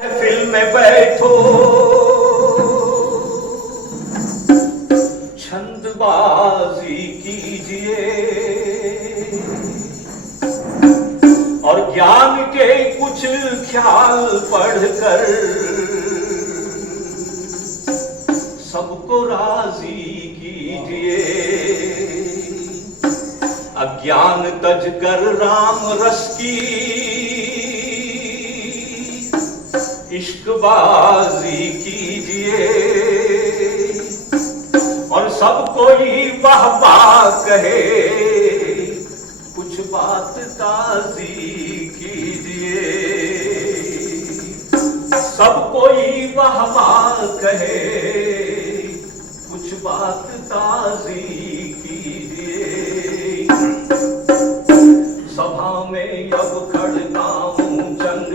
महफिल में बैठो छंदबाजी कीजिए और ज्ञान के कुछ ख्याल पढ़कर सबको राजी कीजिए। अज्ञान तज कर राम रस की इश्कबाजी कीजिए और सब कोई वाह वाह कहे कुछ बात ताजी कीजिए। सब कोई वाह वाह कहे कुछ बात ताजी कीजिए। सभा में अब खड़का हूं जंग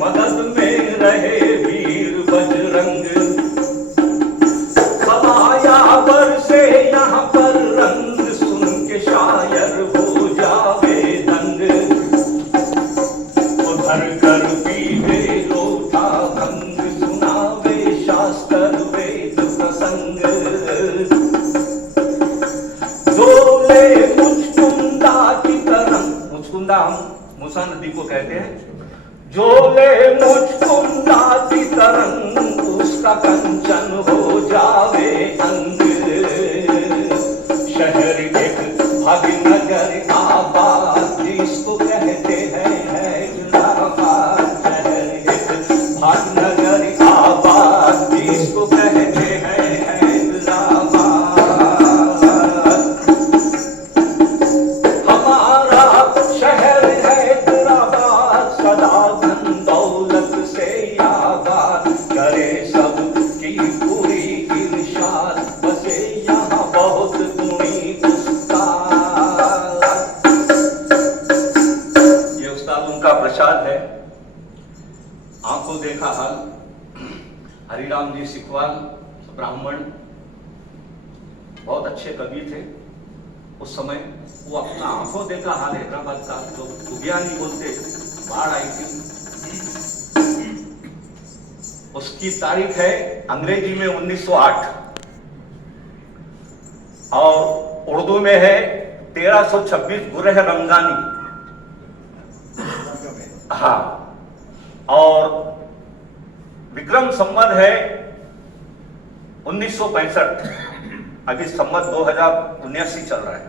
मदद में रहे वीर बजरंग। सभाया बरसे यहाँ पर रंग सुन के शायर हो जावे दंग। उधर कर पीवे लोटा भंग सुनावे शास्त्र वेद प्रसंग। डोले मुचकुंदा की तरह, मुचकुंदा हम मूसा नदी को कहते हैं। जोले मुचकुंदा की तरंग उसका कंचन हो जावे अंग। शहर एक भाग्यनगर आबाद जिसको कहते हैं हैदराबाद। शहर एक भाग्यनगर आबाद जिसको कहते हैं हैदराबाद। हमारा शहर हैदराबाद सदा दौलत से आबाद करे सबकी पूरी इरशाद। बसे यहाँ बहुत गुणी उस्ताद। ये उस्ताद उनका प्रसाद है। आंखों देखा हाल हरिराम जी सिकवाल ब्राह्मण बहुत अच्छे कवि थे। उस समय वो अपना आंखों देखा हाल हैदराबाद का जो दुबिया नहीं बोलते बाढ़ आई थी उसकी तारीख है अंग्रेजी में 1908 और उर्दू में है 1326 गुरह रमजानी। हाँ, और विक्रम संवत है 1965। अभी संवत 2079 चल रहा है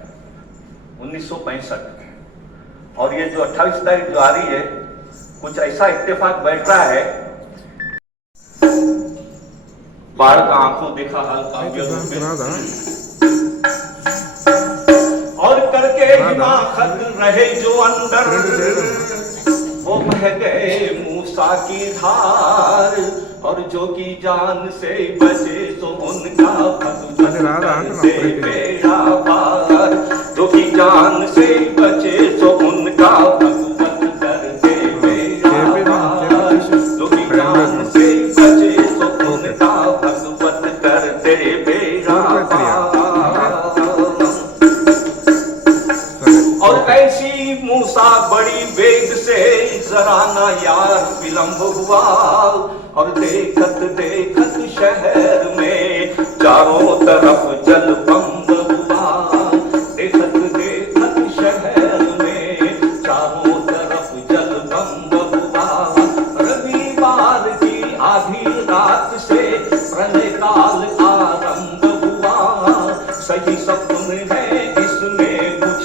1965। और ये जो 28 तारीख जो आ रही है कुछ ऐसा इत्तेफाक बैठ रहा है। बाढ़ का आंखों देखा हाल काव्य और करके हिमाकत रहे जो अंदर वो बह गए मूसा की धार। और जो की जान से बचे तो उनका भगवत से बेड़ा पार। जो की जान से बचे तो उनका भगवत कर दे बेड़ा पार। जो की जान से बचे तो उनका भगवत कर दे बेड़ा पार। और ऐसी मूसा बड़ी वेग से जरा ना यार विलंब हुआ। और देखत देखत शहर में चारों तरफ जल बंद हुआ। देखत देखत शहर में चारों तरफ जल बंद हुआ। रविवार की आधी रात से प्रलय काल आरंभ हुआ। सही सपन है इसमें कुछ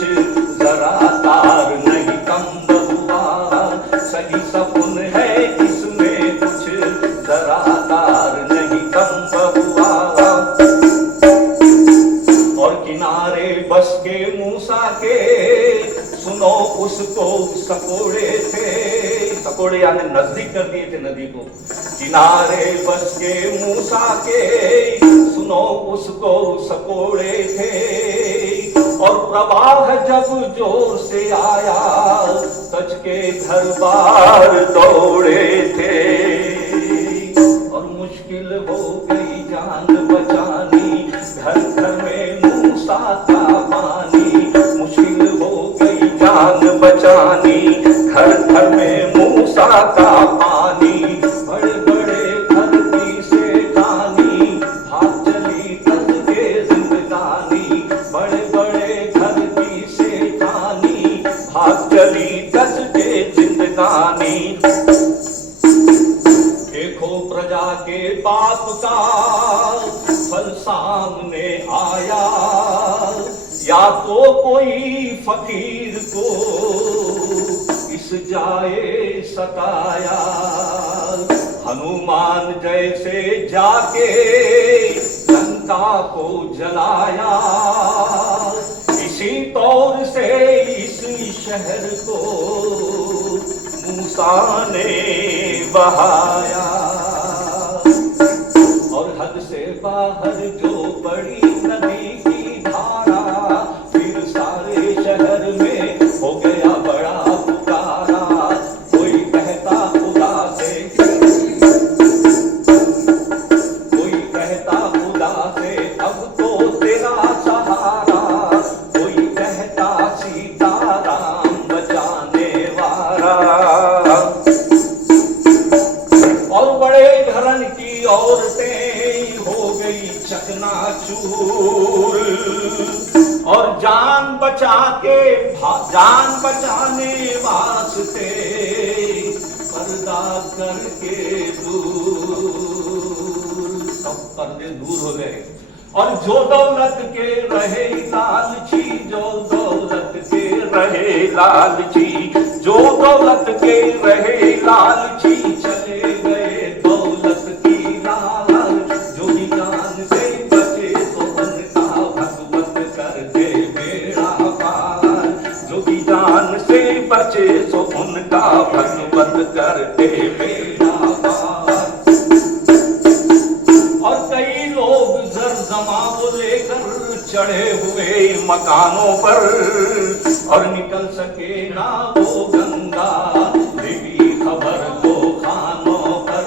जरा तार नहीं कंब हुआ। सही सपन है इसमें कुछ जरा तार नहीं कंब हुआ। और किनारे बस के मूसा के सुनो उसको सकोड़े थे। सकोड़े यानी नजदीक कर दिए थे नदी को। किनारे बस के मूसा के सुनो उसको सकोड़े थे। और प्रवाह जब जोर से आया तज के घर बार दौड़े थे। और मुश्किल हो गई जान बचानी घर घर में मूसा का पानी। मुश्किल हो गई जान बचानी घर घर में मूसा का जानी। देखो प्रजा के पाप का फल सामने आया, या तो कोई फकीर को इस जाए सताया। हनुमान जैसे जाके लंका को जलाया, इसी तौर से इस शहर को मूसा ने बहाया। और हद से बाहर जो बड़ी नदी की धारा, फिर सारे शहर में हो गया बड़ा पुकारा। कोई कहता खुदा से, कोई कहता खुदा से अब तो तेरा सहारा, कोई कहता सीताराम बचाने वाला। और बड़े घरन की औरतें हो गई चकनाचूर, और जान बचाने वास्ते पर्दा करके दूर, सब पर्दे दूर हो गए। और जो दौलत के रहे लालची, जो दौलत के रहे लालची, जो दौलत के रहे लालची, चले गए दौलत की लालच। जो भी जान से बचे तो उनका भगवत करके बेड़ा पार, जो भी जान से बचे तो उनका भगवत करके बेड़ा पार। और कई लोग जमा को लेकर चढ़े हुए मकानों पर, और निकल सके ना वो गंगा देवी खबर को खानों पर।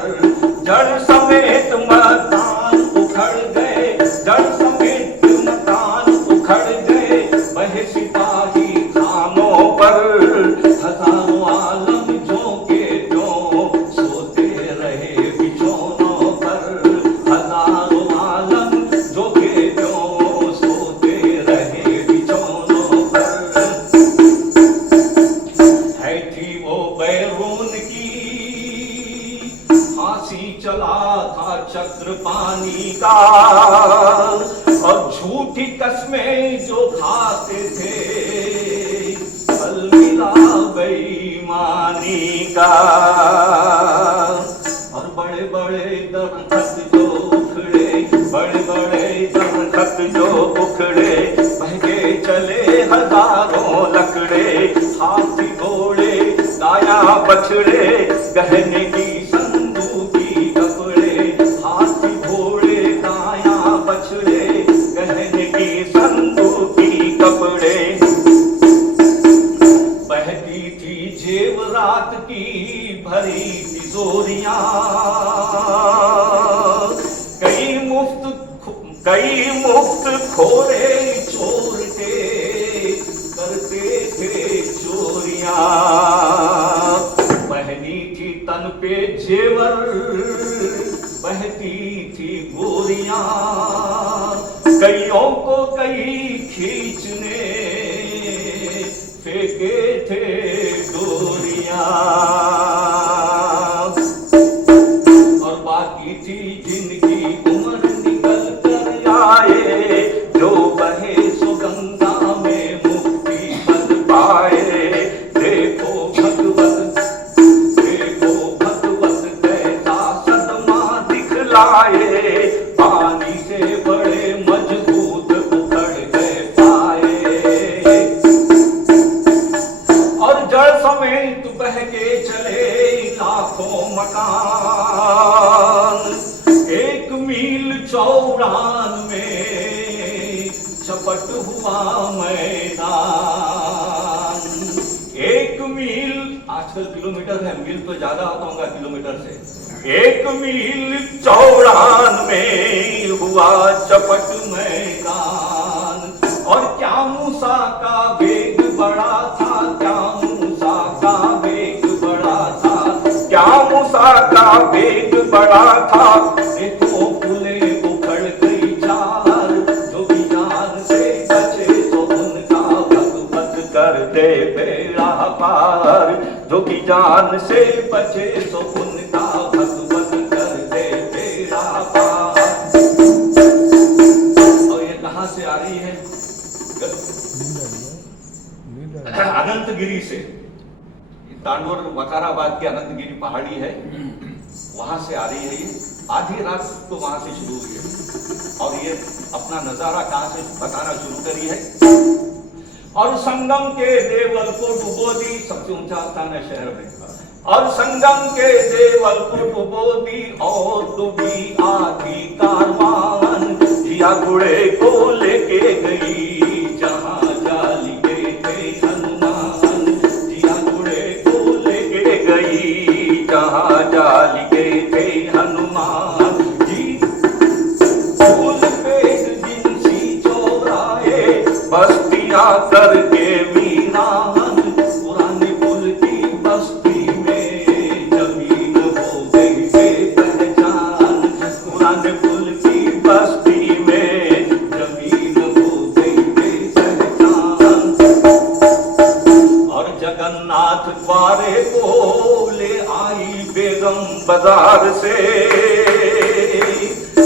जड़ समेत मकान उखड़ गए, जड़ समेत मकान उखड़ गए, बहे सिपाही खानों पर। हजारों आलम जो के जो सोते रहे बिछोनों पर, हजारों आलम जो के जो सोते रहे बिछोनों पर। है थी वो बैरून की, फांसी चला था चक्र पानी का, और झूठी कस्में जो खाते थे फल मिला बेईमानी का। और बड़े बड़े दरख्त जो उखड़े, बड़े बड़े दरख्त जो उखड़े, बहके चले हजारों लकड़े। हाथी घोड़े गाया बछड़े, गहने की संदूकी कपड़े। हाथी घोड़े गाया बछड़े, गहने की संदूकी कपड़े। बहती थी जेवरात की भरी तिजोरियां, कई मुफ्त खोरे चोर के करते थे चोरियां। पहनी थी तन पे जेवर, बहती थी गोरियां, कईयों को कई खींचने फेंके थे डोरियां। और बाकी थी जिनकी उम्र निकल कर आए, जो बहे सो गंगा में मुक्ति पद पाए। देखो भगवत कैसा सदमा दिखलाए, पानी से बड़े मजबूत उखड़ गए पाए। और जड़ समेत बह के चले लाखों मकान, 1 मील चौड़ान में चपट हुआ मैदान। 1 मील, आजकल किलोमीटर है, मील तो ज्यादा होता होगा किलोमीटर से। 1 मील चौड़ान में हुआ चपट मैदान। और क्या मूसा का वेग बड़ा था, क्या मूसा का वेग बड़ा था, क्या मूसा का वेग बड़ा था। देखो फूले उखड़ गई चार, जो भी जान से बचे तो उनका भगवत कर दे बेड़ा पार, जो कि जान से बचे तो उनका भगवत कर दे बेड़ा पार। और ये कहां से आ रही है? अनंतगिरी से। तांडोर वकाराबाद की अनंतगिरी पहाड़ी है, वहां से आ रही है ये। आधी रात तो वहां से शुरू हुई है और ये अपना नजारा कहां से बताना शुरू करी है। और संगम के देवल को डुबो दी, सबसे ऊंचा स्थान है शहर में। और संगम के देवल को डुबो दी और डूबी आधी कारवान, जिया घोड़े को लेके गई जहां जाली के थे हनुमान। जिया घोड़े को लेके गई जहां जाली के थे हनुमान जी। फूल पेड़ जिनसी चौराहे बस्तियां करके वीरान, पुराने पुल की बस्ती में जमीन हो गई बेपहचान। पुराने पुल की बस्ती में जमीन हो गई बेपहचान। और जगन्नाथ द्वारे को ले आई बेगम बाजार से,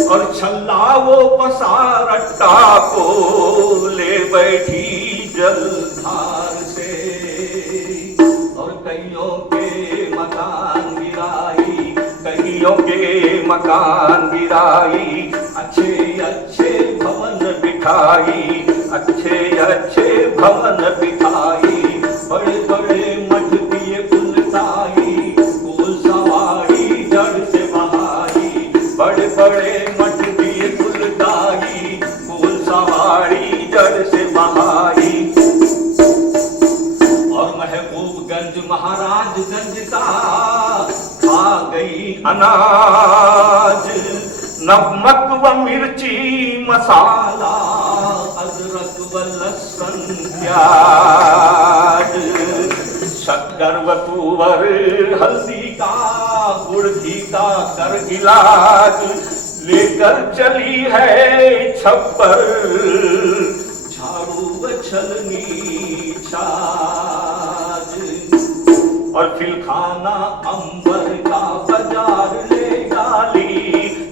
और छल्ला वो पसारट्टा को ले बैठी जलधार से। और कईयों के मकान गिराई, कईयों के मकान गिराई, अच्छे अच्छे भवन बिठाई, अच्छे अच्छे भवन बिठाई। बड़े बड़े मठ दिए उलटाई, कुल सवारी जड़ से बहाई। बड़े बड़े मठ दिए उलटाई, कुल सवारी जड़ से बहाई। और महबूबगंज महाराजगंज का खा गई अनाज, नमक व मिर्ची मसाला, अदरक व लहसुन प्याज। शक्कर व तुअर हल्दी का, गुड़ घी का कर इलाज, लेकर चली है छप्पर झाड़ू व छलनी छाछ। और फिलखाना अंबर का बाजार ले डाली,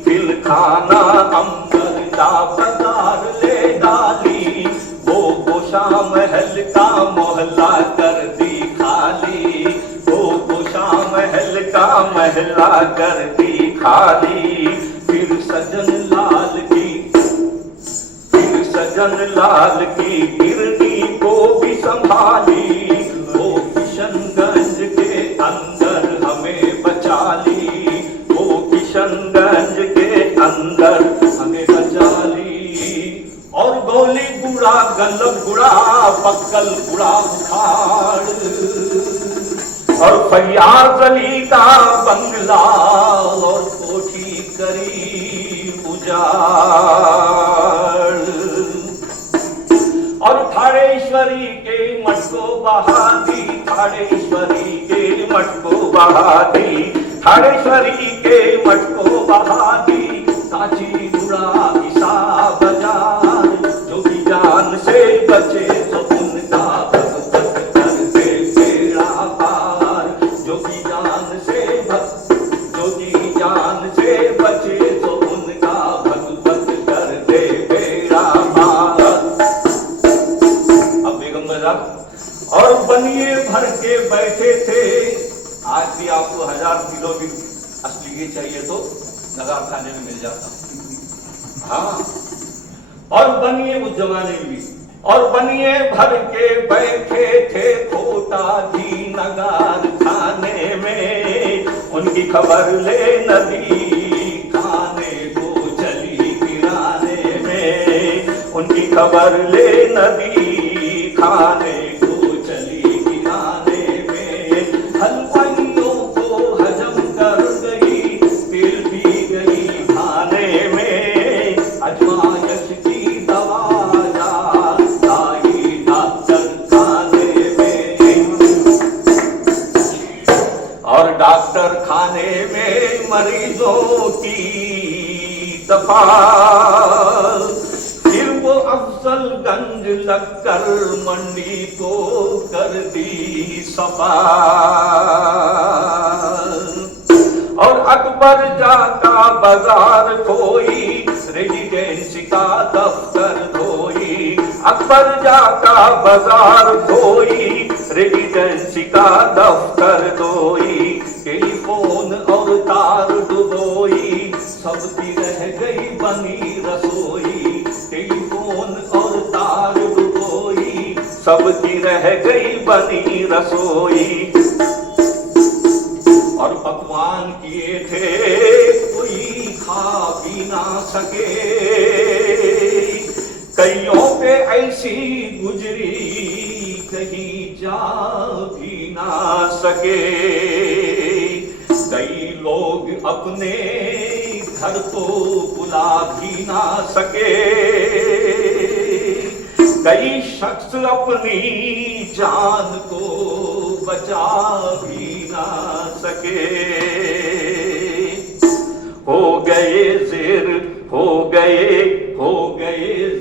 फिलखाना अंबर का बाजार ले डाली। वो गोशा महल का मोहल्ला कर दी खाली, वो गोशा महल का महला कर दी खाली। फिर सजन लाल की, फिर सजन लाल की गिरनी को भी संभाली। वो किशनगंज के अंदर हमें बचा ली, वो किशनगंज के अंदर हमें बचा ली। और गोली गुड़ा गल्लब गुड़ा पक्कल गुड़ा उखाड़, और फैयाज अली का बंगला और कोठी करी उजाड़। और थानेश्वरी के मठ को बहा दी, थानेश्वरी के मठ को बहा दी, थानेश्वरी के मठ को बहा दी। काची गुड़ा ईसा बाजार, जो भी जान से बचे तो उनका भगवत कर दे बेड़ा पार। जो भी जान से जो भी जान से बचे तो उनका भगवत कर दे बेड़ा पार। अब बेगम बाजार और बनिए भर के बैठे थे। आज भी आपको 1000 किलो भी असली घी चाहिए तो नगार खाने में मिल जाता। हाँ, और बनिए उस जमाने में भी, और बनिए भर के बैठे थे खोटा घी नगार खाने में। उनकी खबर ले नदी खाने को चली किराने में, उनकी खबर ले नदी खाने को चली किराने में। हलवाइयों को हजम कर गई, तिल पी गई खाने में। अजमाइश की दवा लाई डॉक्टर खाने में, और डॉक्टर खाने में मरीजों की दफा। फिर वो अफजलगंज लक्कर मंडी को कर दी सफा, और अकबर जाका बाजार कोई रेजिडेंसी का दफ्तर धोई, अकबर जाका बाजार कोई रेजिडेंसी का दफ्तर धोई, टेलीफोन और तार डुबोई सबकी रह गई बनी रसोई, टेलीफोन और तार डुबोई सबकी रह गई बनी रसोई। और पकवान किए थे कोई खा भी ना सके, कईयों पे ऐसी गुजरी कहीं जा भी ना सके, कई लोग अपने घर को बुला भी ना सके, कई शख्स अपनी जान को बचा भी ना सके। हो गए ज़ेर, हो गए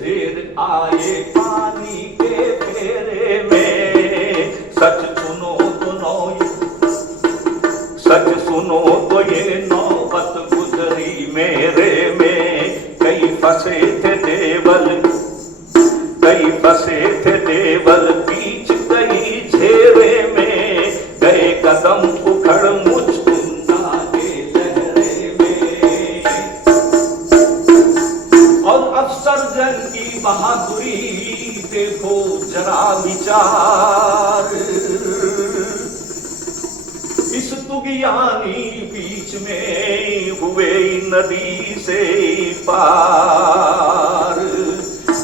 ज़ेर आए पानी के फेरे में, सच सुनो तो ये नौबत गुजरी मेरे में, कई फंसे थे देवल बीच कई घेरे में, गए कदम उखड़ मुझकुंदा के लहरे में। और अफसरजन की बहादुरी देखो जरा विचार, इस तुगियानी बीच में हुए नदी से पार,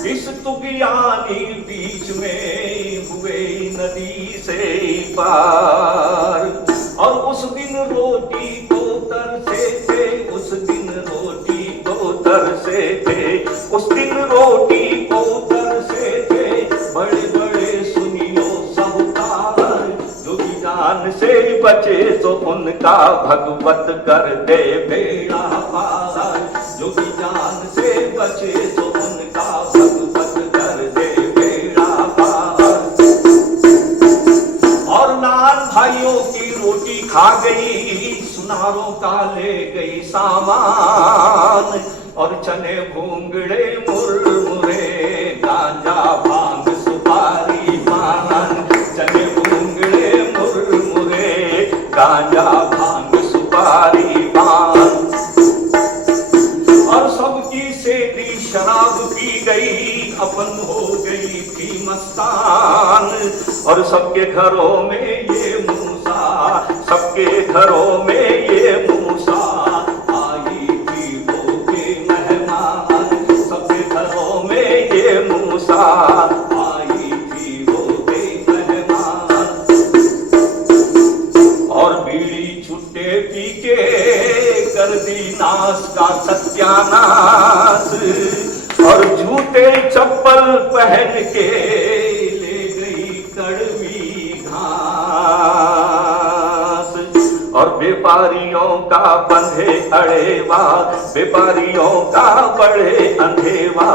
इस तुगियानी बीच में हुए नदी से पार। और उस दिन रोटी को तरसे थे, उस दिन रोटी को तरसे थे, उस दिन रोटी को तरसे थे, बड़े बड़े सुनियो साहूकार, जो भी जान से बचे तो उनका भगवत कर दे बेड़ा पार, जो भी जान से बचे तो उनका भगवत कर दे बेड़ा पार। और नान भाइयों की रोटी खा गई, सुनारों का ले गई सामान, और चने भूंगड़े मुरमुरे, गांजा भांग सुपारी पान, चने भूंगड़े मुरमुरे, गांजा भांग सुपारी पान। और सबकी सेठी शराब पी गई, अपन हो गई थी मस्तान, और सबके घरों में ये मूसा, सबके घरों में ये मूसा, आई थी वो के मेहमान, सबके घरों में ये मूसा, आई थी वो के मेहमान। और बीड़ी छुट्टे पी के कर दी नाश का सत्यानाश, और जूते चप्पल पहन के ले गई कड़वी घास। और व्यापारियों का बंधे अड़ेवा, व्यापारियों का बड़े अंधेवा,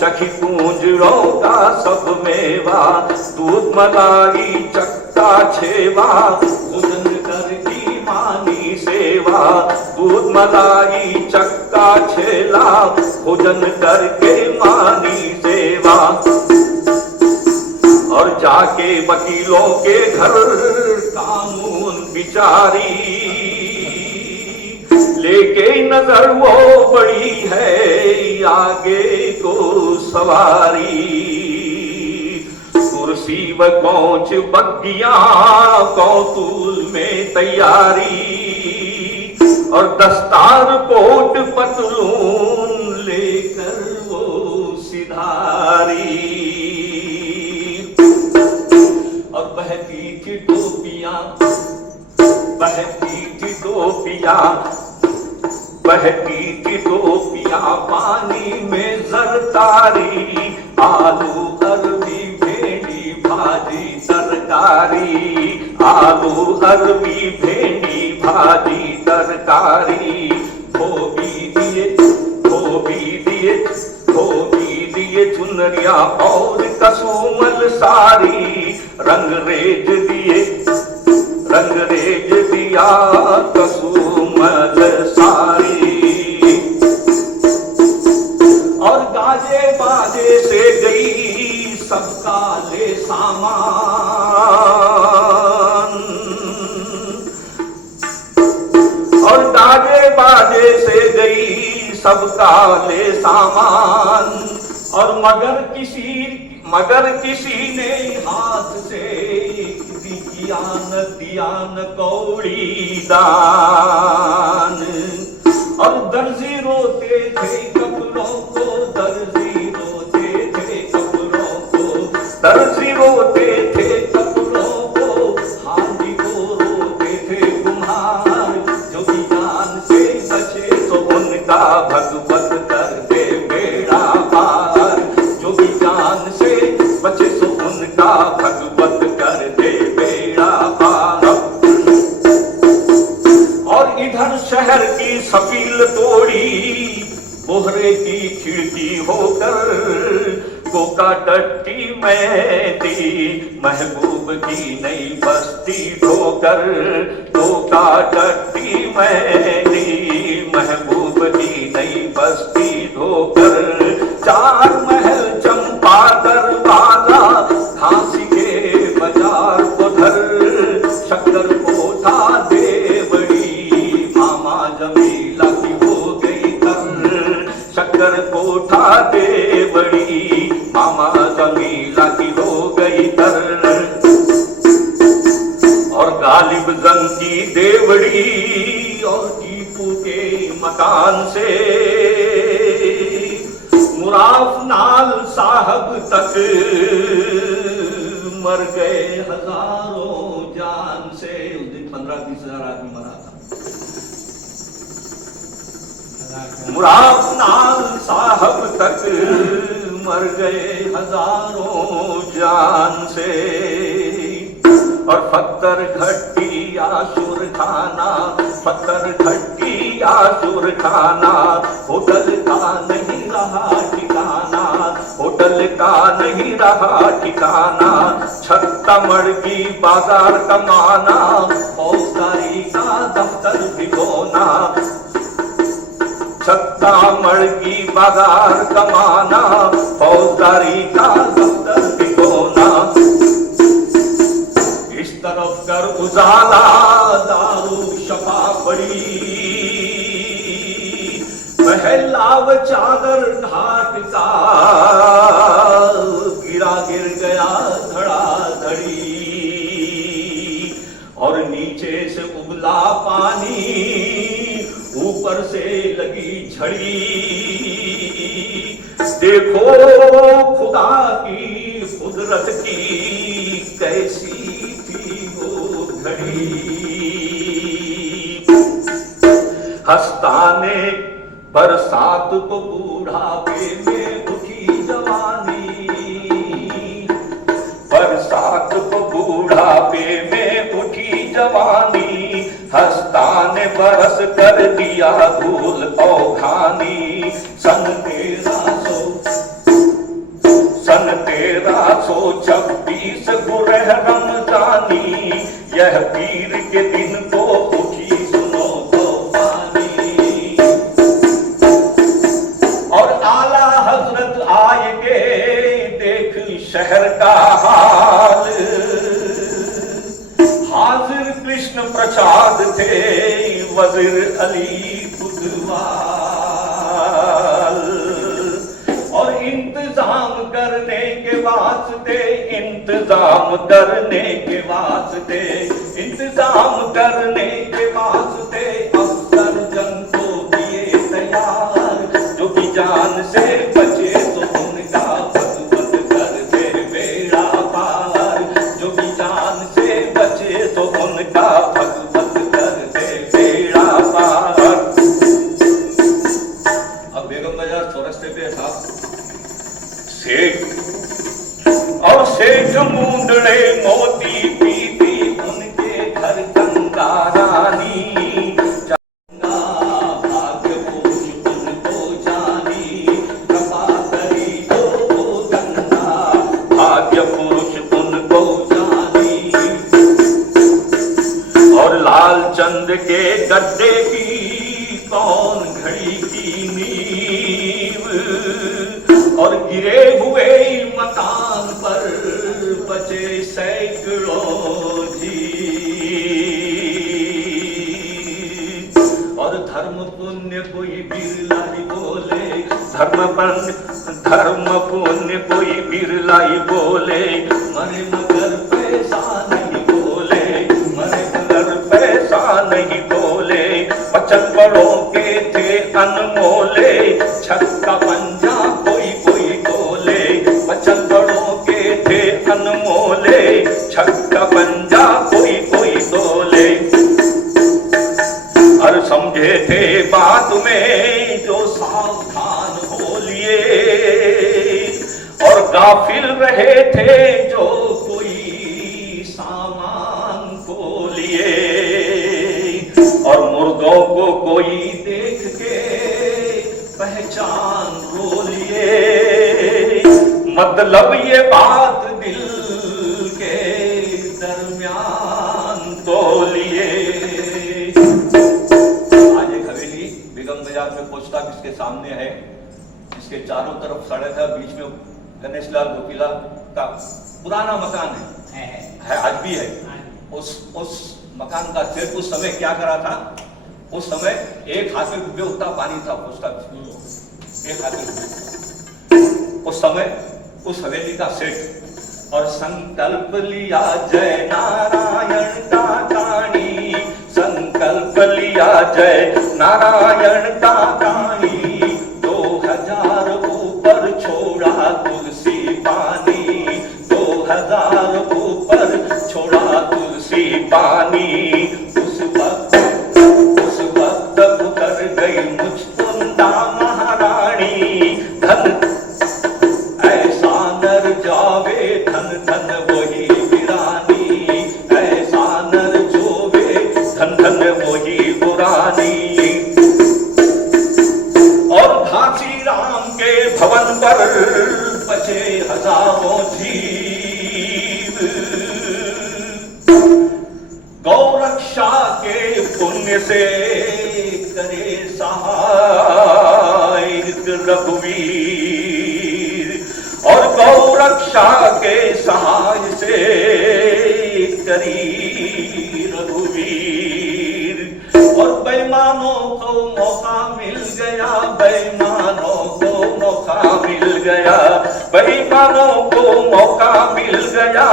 चखी पूंजड़ों का सब मेवा, दूध मलाई चक्का छेवा, भोजन कर की मानी सेवा, दूध मलाई चक्का छेला, भोजन करके मानी सेवा। और जाके वकीलों के घर कानून बिचारी, लेके नजर वो बड़ी है आगे को सवारी, कुर्सी व कौच बग्गियां कौतूल में तैयारी, और दस्तार कोट पतलून लेकर वो सिधारी। और बहती थी टोपियां, बहती थी टोपियां, बहती थी टोपियां पानी में जरतारी, आलू अरबी भेंडी भाजी तरकारी, आलू अरबी भेंडी भाजी तरकारी। धोबी दिए, धोबी दिए, धोबी दिए कलियां और कसुमल सारी, रंगरेज दिया कसुमल सारी। और गाजे बाजे से गई सबका ले सामान, और गाजे बाजे से गई सबका ले सामान। और मगर किसी ने हाथ से दिया न कौड़ी दान। और दर्जी रोते थे कपड़ों को, दर्जी रोते थे कपड़ों को, दर्जी रोते थे कपड़ों को, हांडी को रोते थे कुम्हार। जो भी जान से बचे तो उनका भगवत कर दे बेड़ा पार, जो भी जान से बचे तो उनका भगवत कर दे बेड़ा पार। और इधर शहर की सफील तोड़ी, बोहरे की खिड़की होकर, कोका टट्टी में दी महबूब की नई बस्ती ढोकर, कोका टट्टी में दी महबूब की नई बस्ती ढोकर। चार महल चंपा दरवाजा, झांसी के बाजार को धर, शक्कर कोठा देवड़ी, मामा जमीला की हो गई तर, शक्कर कोठा देवड़ी, मामा जमीला की हो गई तर। और गालिब जंग की देवड़ी और टीपू के मकान से, मुराफ नाल साहब तक मर गए हजारों जान से। उस दिन 15-20 हजार आदमी मरा था। मुराफ नाल साहब तक मर गए हजारों जान से। और पत्थर घट्टी आशुर खाना, पत्थर घट्टी आशुर खाना, होटल का नहीं रहा ठिकाना, होटल का नहीं रहा ठिकाना। छत्ता मड़की बाजार कमाना, फौजदारी का दफ्तर भिगोना, छत्ता मड़की बाजार कमाना, फौजदारी का दफ्तर भिगोना। इस तरफ कर उजाला दारू शफा पड़ी, पहलाव चादर घाट का, गिर गया धड़ाधड़ी। और नीचे से उबला पानी, ऊपर से लगी झड़ी। देखो खुदा की कुदरत की कैसी थी वो घड़ी। हस्ताने बरसात को बूढ़ापे में उठी जवानी, बरसात को बूढ़ापे में उठी जवानी। हस्ताने बरस कर दिया धूल औघानी। सन 1326 गुरह रमजानी, यह पीर के दिन को उठी सुनो तूफानी। और आला हजरत आएंगे देख शहर का हाल, हाजिर कृष्ण प्रसाद थे वजीर अली बुधवाल। और इंतजाम करने के वास्ते, इंतजाम करने के वास्ते, इंतजाम करने के वास्ते अफसर जंग को किए तैयार। जो भी जान से बचे तो उनका भगवत कर दे बेड़ा पार, जो भी जान से बचे तो उनका भगवत कर दे बेड़ा पार। अब बेगम बाजार चौरस्ते पे था सेठ, और सेठ मूंदड़े मोती पीती उनके घर गंगा रानी। गंगा भाग्य पूछ उनको जानी, कृपा करी तो गंगा के गड्ढे की कौन घड़ी की नींव, और गिरे हुए मकान पर बचे सैकड़ों जीव। और धर्म पुण्य कोई बिरला ही बोले, धर्म पुण्य कोई बिरला ही बोले, मरे मगर पैसा नहीं बोले, मरे मगर पैसा नहीं बोले। वचन बड़ों के थे अनमोले, छक्का पंजा कोई कोई बोले, वचन बड़ों के थे अनमोले, छक्का पंजा कोई कोई बोले। और समझे थे बात में जो सावधान हो लिए, और गाफिल रहे थे जो कोई सामान को लिए। और मुर्दों को कोई देख के पहचान रो लिए, मतलब ये बात दिल के दरमियान तो लिए। बेगम बाजार में पोस्ट ऑफिस के सामने है, इसके चारों तरफ सड़क है, बीच में गणेश लाल गोपीला का पुराना मकान है आज भी है। उस मकान का सिर्फ उस समय क्या करा था, उस समय एक हाथ में डूबे उतना पानी था पोस्ट ऑफिस, एक हाथ में डूबे। उस समय उस हवेली का सेठ, और संकल्प लिया जय नारायण का कहानी, संकल्प लिया जय नारायण का कहानी। 2000 ऊपर छोड़ा तुलसी पानी, 2000 ऊपर छोड़ा तुलसी पानी। उस वक्त उतर गई मुझ कुंदा महारानी, धन ऐसा नर जावे धन धन वही वीरानी, ऐसा नर जोवे धन धन वही पुरानी। और घासी राम के भवन पर बचे हजारों जीव, गौरक्षा के पुण्य से करे सहाय रघुवीर, और गौरक्षा के सहाय से करी रघुवीर। और बेईमानों को मौका मिल गया, बेईमानों को मौका मिल गया, बेईमानों को मौका मिल गया।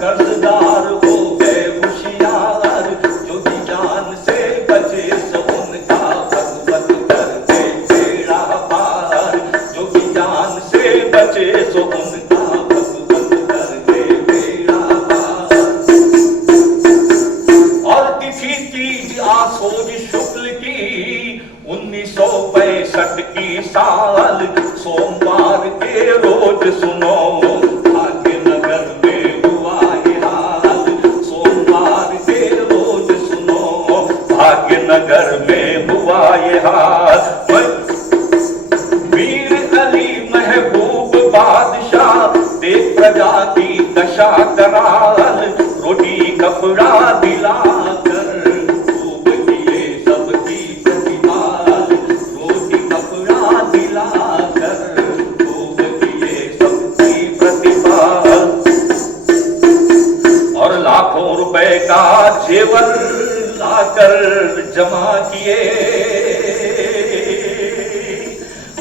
कर्जदार हो गए होशियार, जो भी जान से बचे सब उनका भगवत करते बेड़ा पार, जो भी जान से बचे सो उनका भगवत करते बेड़ा पार। और तिथि तीज आसोज शुक्ल की 1965 की साल, सोमवार के रोज सुनो भाग्यनगर में हुआ ये हाल, सोमवार के रोज सुनो भाग्यनगर में हुआ ये हाल। वीर अली महबूब बादशाह देख प्रजा की दशा कराल, रोटी कपड़ा दिलाकर खूब किए सबकी प्रतिपाल, रोटी कपड़ा दिलाकर खूब किए सबकी प्रतिपाल। और लाखों रुपए का जेवर लाकर जमा किए,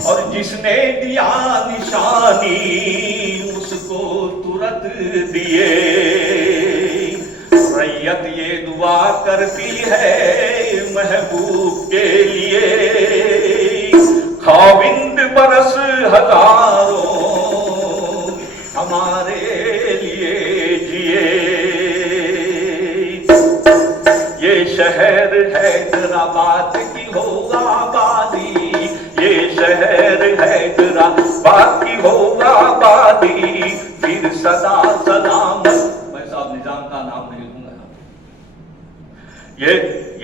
और जिसने दिया निशानी उसको तुरंत दिए। रैयत ये दुआ करती है महबूब के लिए, खाविंद बरस हजारों हमारे लिए जिए। ये शहर हैदराबाद की हो आबादी, ये शहर हैदराबाद की हो आबादी, फिर सदा सलामत। मैं साहब निजाम का नाम नहीं लूंगा।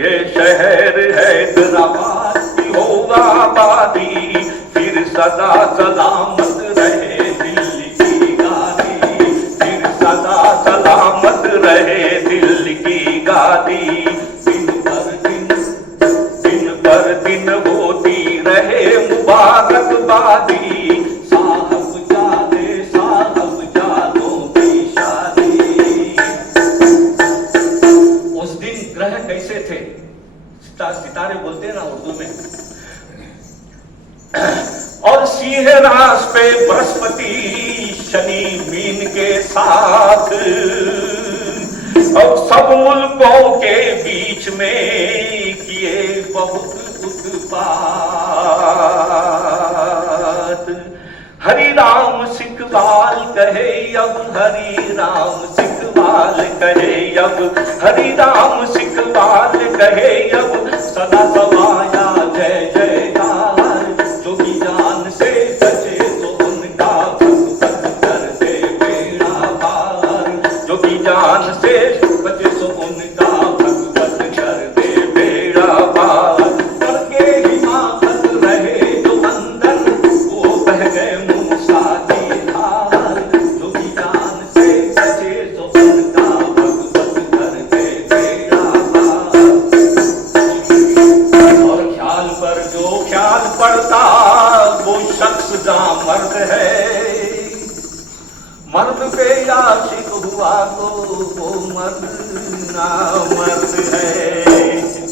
ये शहर हैदराबाद की हो आबादी, फिर सदा सलामत रहे दिल्ली की गादी, फिर सदा सलामत रहे दिल्ली की गादी। दिन पर दिन हमारे बोलते हैं ना उर्दू में। और सिंह रास पे बृहस्पति शनि मीन के साथ, अब सब मुल्कों के बीच में किए बहुत उत्पात। हरि राम सिखवाल कहे अब, हरि राम सिखवाल कहे अब, हरि राम सिखवाल कहे अब, सदा समाया जय जयकार। जो भी जान से बचे तो उनका भगवत कर दे बेड़ा पार। जो भी जान से बचे तो उनका भगवत कर दे बेड़ा पार। करके हिमाकत रहे जो अंदर, वो बह गए मूसा की धार। जो भी जान से बचे तो उनका भगवत कर दे बेड़ा पार। और ख्याल पर जो ख्याल पड़ता वो शख्स नामर्द है। मर्द पे आशिक हुआ तो वो मर्द नामर्द है।